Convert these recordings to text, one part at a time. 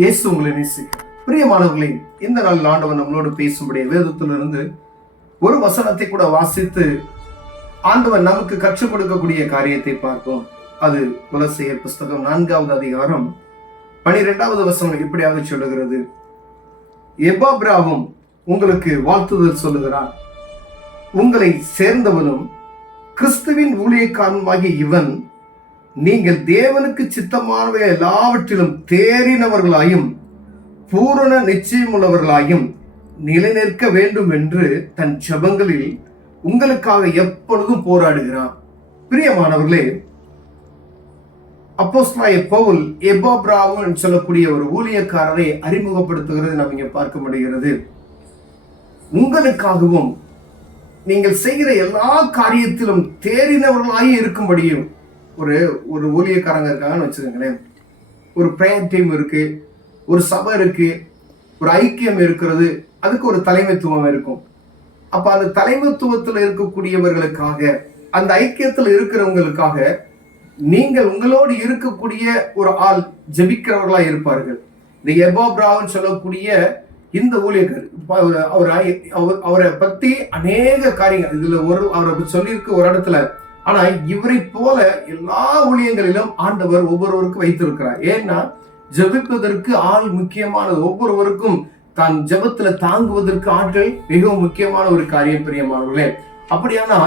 இயேசு உங்களை நேசிக்கிறார். பிரியமானவர்களே, இந்த நாள் ஆண்டவர் நம்மளோடு பேசும்படிய வேதத்திலிருந்து ஒரு வசனத்தை கூட வாசித்து ஆண்டவர் நமக்கு கற்றுக் கொடுக்கக்கூடிய காரியத்தை பார்ப்போம். அது கொலோசியர் புஸ்தகம் 4வது அதிகாரம் 12வது வசனம் இப்படியாக சொல்லுகிறது. எப்பாப்ராவும் உங்களுக்கு வாழ்த்துதல் சொல்லுகிறார். உங்களை சேர்ந்தவனும் கிறிஸ்துவின் ஊழியக்காரனுமாகிய இவன் நீங்கள் தேவனுக்கு சித்தமானவை எல்லாவற்றிலும் தேறினவர்களாயும் பூரண நிச்சயமுள்ளவர்களாயும் நிலைநிற்க வேண்டும் என்று தன் ஜெபங்களில் உங்களுக்காக எப்பொழுதும் போராடுகிறான். பிரியமானவர்களே, அப்போஸ்தலனாகிய பவுல் எப்பாப்ராவும் சொல்லக்கூடிய ஒரு ஊழியக்காரரை அறிமுகப்படுத்துகிறது நாம் இங்கே பார்க்க முடிகிறது. உங்களுக்காகவும் நீங்கள் செய்கிற எல்லா காரியத்திலும் தேறினவர்களாக இருக்கும்படியும் ஒரு ஊழியக்காரங்க இருக்காங்கன்னு வச்சுக்கோங்களேன். ஒரு பிரேயர் டீம் இருக்கு, ஒரு சபை இருக்கு, ஒரு ஐக்கியம் இருக்கிறது, அதுக்கு ஒரு தலைமைத்துவம் இருக்கும். அப்ப அந்த தலைமைத்துவத்தில் இருக்கக்கூடியவர்களுக்காக, அந்த ஐக்கியத்தில் இருக்கிறவங்களுக்காக நீங்கள் உங்களோடு இருக்கக்கூடிய ஒரு ஆள் ஜெபிக்கிறவர்களா இருப்பார்கள். இந்த எப்பாப்ராவுன்னு சொல்லக்கூடிய இந்த ஊழியக்காரர் அவரை பத்தி அநேக காரியங்கள் இதுல அவரை சொல்லியிருக்கு ஒரு இடத்துல. ஆனா இவரை போல எல்லா ஊழியங்களிலும் ஆண்டவர் ஒவ்வொருவருக்கும் வைத்திருக்கிறார். ஏன்னா ஜெபிப்பதற்கு ஆள் முக்கியமானது. ஒவ்வொருவருக்கும் தான் ஜெபத்துல தாங்குவதற்கு ஆட்கள் மிகவும் முக்கியமான ஒரு காரியம். பிரியமானவர்களே, அப்படியானா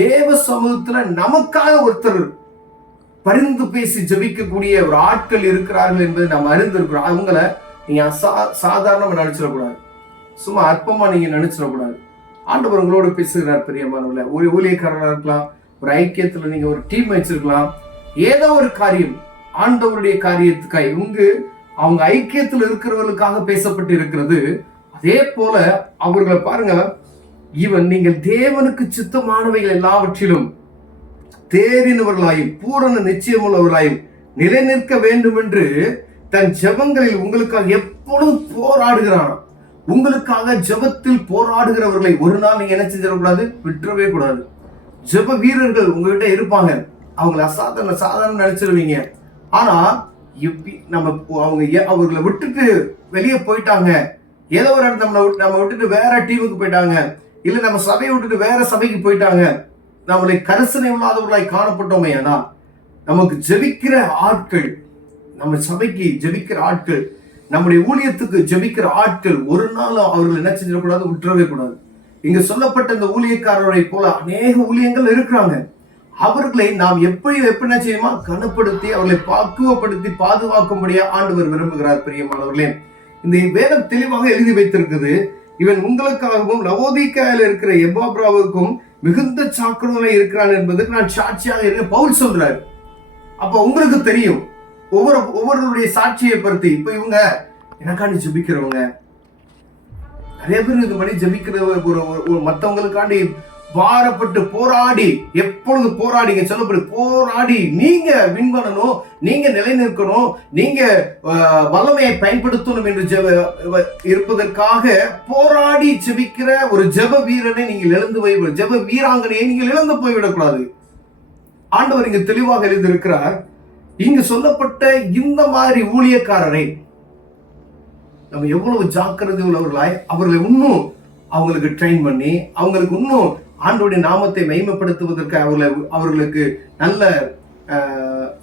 தேவ சமூகத்துல நமக்காக ஒருத்தர் பரிந்து பேசி ஜெபிக்கக்கூடிய ஒரு ஆட்கள் இருக்கிறார்கள் என்பதை நாம் அறிந்திருக்கிறோம். அவங்கள நீங்க சாதாரணமா நினைச்சிடக்கூடாது, சும்மா அற்பமா நீங்க நினைச்சிடக்கூடாது. ஆண்டவர் உங்களோடு பேசுகிறார். பிரியமானவர்களே, ஒரு ஊழியக்காரராக இருக்கலாம், ஒரு ஐக்கியத்துல நீங்க ஒரு டீம் வச்சிருக்கலாம், ஏதோ ஒரு காரியம் ஆண்டவருடைய காரியத்துக்காக அவங்க ஐக்கியத்தில் இருக்கிறவர்களுக்காக பேசப்பட்டு இருக்கிறது. அதே போல அவர்களை பாருங்க, இவன் நீங்கள் தேவனுக்கு சித்தமானவைகள் எல்லாவற்றிலும் தேறினவர்களாயும் பூரண நிச்சயமுள்ளவர்களாயும் நிலைநிற்க வேண்டும் என்று தன் ஜெபங்களில் உங்களுக்காக எப்பொழுதும் போராடுகிறான். உங்களுக்காக ஜெபத்தில் போராடுகிறவர்களை ஒரு நாள் நீங்க என்ன செஞ்சிடக்கூடாது, விட்டுறவே கூடாது. ஜெப வீரர்கள் உங்ககிட்ட இருப்பாங்க. அவங்களை சாதாரண நினைச்சிருவீங்க. ஆனா அவர்களை விட்டுட்டு வெளியே போயிட்டாங்க, ஏதோ ஒரு நம்ம விட்டுட்டு வேற டீமுக்கு போயிட்டாங்க, இல்ல நம்ம சபையை விட்டுட்டு வேற சபைக்கு போயிட்டாங்க, நம்மளை கரிசனை இல்லாதவர்களாய் காணப்பட்டோமே. ஆனா நமக்கு ஜெபிக்கிற ஆட்கள், நம்ம சபைக்கு ஜெபிக்கிற ஆட்கள், நம்முடைய ஊழியத்துக்கு ஜெபிக்கிற ஆட்கள் ஒரு நாள் அவர்கள் என்ன செஞ்சிடக்கூடாது, விட்டுறவே கூடாது. இங்க சொல்லப்பட்ட இந்த ஊழியக்காரரை போல அநேக ஊழியங்கள் இருக்கிறாங்க. அவர்களை நாம் எப்படி என்ன செய்யுமா கனப்படுத்தி அவர்களை பக்குவப்படுத்தி பாதுகாக்கும்படியா ஆண்டவர் விரும்புகிறார். பிரியமானவர்களே, இந்த வேதம் தெளிவாக எழுதி வைத்திருக்குது. இவன் உங்களுக்காகவும் லவோதிக்கேயாவில் இருக்கிற எப்பாப்ராவுக்கும் மிகுந்த சாக்கிரதை இருக்கிறான் என்பதுக்கு நான் சாட்சியாக இருக்க பவுல் சொல்றாரு. அப்ப உங்களுக்கு தெரியும் ஒவ்வொருடைய சாட்சியை பற்றி. இப்ப இவங்க எனக்காண்டி ஜெபிக்கிறவங்க நிறைய பேர் இது மாதிரி ஜெபிக்கிற மற்றவங்களுக்காண்டி வாரப்பட்டு போராடி, எப்பொழுது போராடிங்க சொல்லப்படும், போராடி நீங்க வின் பண்ணணும், நீங்க நிலைநிற்கணும், நீங்க வல்லமையை பயன்படுத்தணும் என்று இருப்பதற்காக போராடி ஜெபிக்கிற ஒரு ஜெப வீரனை நீங்கள் இழந்து ஜெப வீராங்கனையை நீங்கள் இழந்து போய்விடக்கூடாது. ஆண்டவர் இங்கு தெளிவாக எழுதியிருக்கிறார். இங்கு சொல்லப்பட்ட இந்த மாதிரி ஊழியக்காரரை நம்ம எவ்வளவு ஜாக்கிரதை உள்ளவர்களாய் அவர்களை இன்னும் அவங்களுக்கு ட்ரெயின் பண்ணி அவங்களுக்கு இன்னும் ஆண்டவருடைய நாமத்தை மகிமைப்படுத்துவதற்கு அவர்களுக்கு நல்ல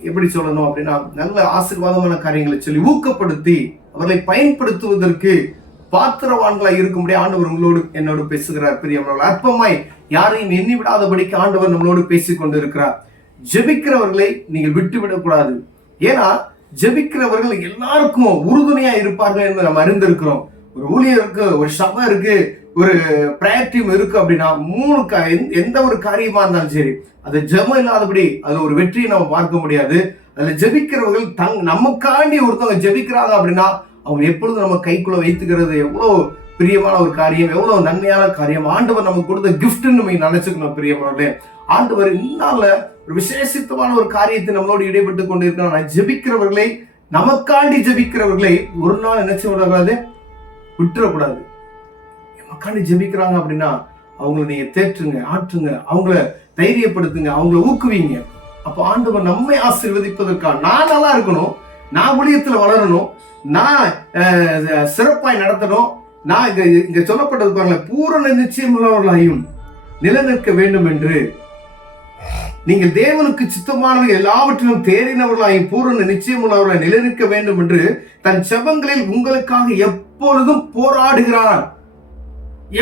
எப்படி சொல்லணும் அப்படின்னா நல்ல ஆசீர்வாதமான காரியங்களை சொல்லி ஊக்கப்படுத்தி அவர்களை பயன்படுத்துவதற்கு பாத்திரவான்களாய் இருக்கும்படி ஆண்டவர் என்னோடு பேசுகிறார். பிரியமானவர்களே, அற்பமாய் யாரையும் எண்ணி விடாதபடிக்கு ஆண்டவர் நம்மளோடு பேசிக் கொண்டு இருக்கிறார். ஜெபிக்கிறவர்களை நீங்கள் விட்டுவிடக்கூடாது. ஏன்னா ஜெபிக்கிறவர்கள் எல்லாருக்கும் உறுதுணையா இருப்பார்கள் என்று நம்ம அறிந்திருக்கிறோம். ஒரு ஊழியர் இருக்கு, ஒரு சபை இருக்கு, ஒரு பிரேயர் டீம் இருக்கு அப்படின்னா எந்த ஒரு காரியமா இருந்தாலும் சரி, அது ஜெபம் இல்லாதபடி அதுல ஒரு வெற்றியை நம்ம பார்க்க முடியாது. அதுல ஜெபிக்கிறவர்கள் நமக்காண்டி ஒருத்தவங்க ஜெபிக்கிறாங்க அப்படின்னா அவங்க எப்பொழுதும் நம்ம கைக்குள்ள வைத்துக்கிறது எவ்வளவு பிரியமான ஒரு காரியம், எவ்வளவு நன்மையான காரியம். ஆண்டவர் நமக்கு கொடுத்த கிஃப்ட்னு நம்ம நினைச்சுக்கணும். பிரியமானவர்களே, ஆண்டவர் இன்னால ஒரு விசேஷித்தமான ஒரு காரியத்தை நம்மளோடு இடைப்பட்டு கொண்டிருக்கிறார். ஜெபிக்கிறவர்களை, நமக்காண்டி ஜெபிக்கிறவர்களை ஒரு நாள் நினைச்சு விடக்கூடாது, விட்டுறக்கூடாது. நமக்காண்டி ஜெபிக்கிறாங்க அப்படின்னா அவங்களை நீங்க தேற்றுங்க, ஆற்றுங்க, அவங்கள தைரியப்படுத்துங்க, அவங்கள ஊக்குவீங்க. அப்ப ஆண்டவர் நம்மை ஆசீர்வதிப்பதற்காக நான் நல்லா இருக்கணும், நான் ஊழியத்துல வளரணும், நான் சிறப்பாய் நடத்தணும், நான் இங்க சொல்லப்பட்டது பாருங்களேன், பூரண நிச்சயம் உள்ளவர்களாயும் நிலநிற்க வேண்டும் என்று, நீங்கள் தேவனுக்கு சித்தமானவை எல்லாவற்றிலும் தேறினவர்களாயும் பூரண நிச்சயம் உள்ளவர்களாய் நிலநிற்க வேண்டும் என்று தன் செபங்களில் உங்களுக்காக எப்பொழுதும் போராடுகிறார்.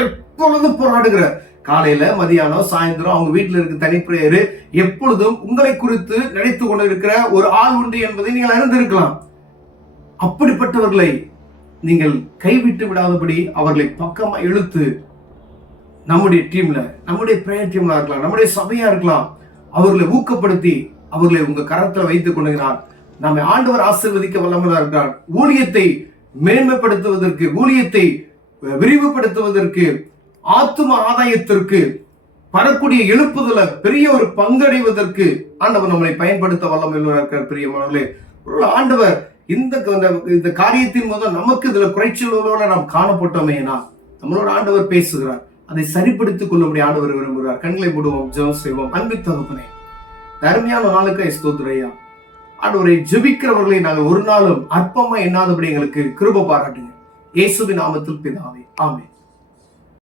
எப்பொழுதும் போராடுகிறார். காலையில, மதியானம், சாயந்தரம் அவங்க வீட்டில் இருக்க தனிப்பிரேயரு, எப்பொழுதும் உங்களை குறித்து நினைத்து கொண்டிருக்கிற ஒரு ஆள் உண்டு என்பதை நீங்கள் அறிந்திருக்கலாம். அப்படிப்பட்டவர்களை நீங்கள் கைவிட்டு விடாதபடி அவர்களை பக்கமா இழுத்து நம்முடைய டீம்ல, நம்முடைய பிரேயர் டீம்ல இருக்கலாம், நம்முடைய சபையா இருக்கலாம், அவர்களை ஊக்கப்படுத்தி அவர்களை உங்க கரத்துல வைத்துக் கொண்டுகிறார். நம்மை ஆண்டவர் ஆசீர்வதிக்க வல்லவராக இருக்கிறார். ஊழியத்தை மேன்மைப்படுத்துவதற்கு, ஊழியத்தை விரிவுபடுத்துவதற்கு, ஆத்தும ஆதாயத்திற்கு, வரக்கூடிய எழுப்புதல பெரிய ஒரு பங்கடைவதற்கு ஆண்டவர் நம்மளை பயன்படுத்த வல்லமையுள்ளவராக இருக்கிறார். பிரியமானவர்களே, ஆண்டவர் இந்த காரியத்தின் முதல் நமக்கு இதுல குறைச்சலோட நாம் காணப்பட்டோமேனா நம்மளோட ஆண்டவர் பேசுகிறார். அதை சரிப்படுத்திக் கொள்ளும்படி ஆண்டவர் விரும்புகிறார். கண்களை மூடுவோம், ஜெபம் செய்வோம். அன்பின் தகப்பனே, அருமையான நாளுக்கு ஸ்தோத்திரையா. ஆண்டவரை ஜெபிக்கிறவர்களை நாங்கள் ஒரு நாளும் அற்பமா எண்ணாதபடி எங்களுக்கு கிருபை பாராட்டுங்க. இயேசுவின் நாமத்தில் பிதாவே, ஆமென்.